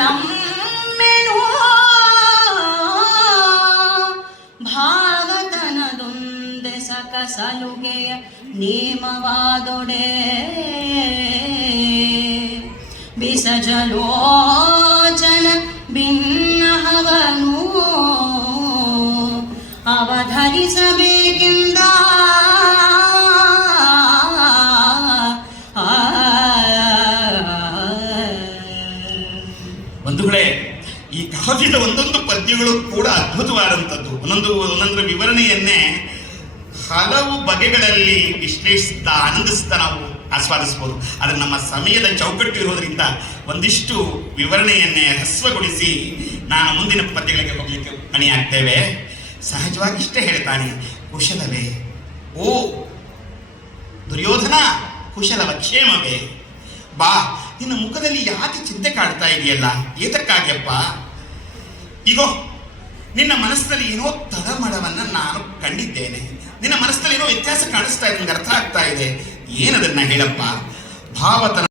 ನಮ್ಮೆನೋ ಭಾವತನದೊಂದೆ ಸಕಸಲುಗೆಯ ನೇಮವಾದೊಡೆ ಬಿಸಜಲೋಚನ ಭಿನ್ನಹವನು ಅವಧರಿಸಬೇಕೆಂದ ಬಂಧುಗಳೇ, ಈ ಕಾವ್ಯದ ಒಂದೊಂದು ಪದ್ಯಗಳು ಕೂಡ ಅದ್ಭುತವಾದಂಥದ್ದು. ಒಂದೊಂದರ ವಿವರಣೆಯನ್ನೇ ಹಲವು ಬಗೆಗಳಲ್ಲಿ ವಿಶ್ಲೇಷಿಸ್ತಾ ಆನಂದಿಸ್ತಾ ನಾವು ಆಸ್ವಾದಿಸಬಹುದು. ಆದರೆ ನಮ್ಮ ಸಮಯದ ಚೌಕಟ್ಟು ಇರೋದರಿಂದ ಒಂದಿಷ್ಟು ವಿವರಣೆಯನ್ನೇ ಹ್ರಸ್ವಗೊಳಿಸಿ ನಾನು ಮುಂದಿನ ಪದ್ಯಗಳಿಗೆ ಹೋಗಲಿಕ್ಕೆ ಅಣಿಯಾಗ್ತೇವೆ. ಸಹಜವಾಗಿ ಇಷ್ಟೇ ಹೇಳ್ತಾನೆ, ಕುಶಲವೇ ಓ ದುರ್ಯೋಧನ, ಕುಶಲವ ಕ್ಷೇಮವೇ, ಬಾ, ನಿನ್ನ ಮುಖದಲ್ಲಿ ಯಾಕೆ ಚಿಂತೆ ಕಾಡ್ತಾ ಇದೆಯಲ್ಲ, ಏತಕ್ಕಾಗ್ಯಪ್ಪ? ಈಗೋ ನಿನ್ನ ಮನಸ್ಸಿನಲ್ಲಿ ಏನೋ ತಳಮಳವನ್ನ ನಾನು ಕಂಡಿದ್ದೇನೆ. ನಿನ್ನ ಮನಸ್ಸಿನಲ್ಲಿ ಏನೋ ವ್ಯತ್ಯಾಸ ಕಾಣಿಸ್ತಾ ಇದೆ, ನನಗೆ ಅರ್ಥ ಆಗ್ತಾ ಇದೆ. ಏನದನ್ನ ಹೇಳಪ್ಪ? ಭಾವತನ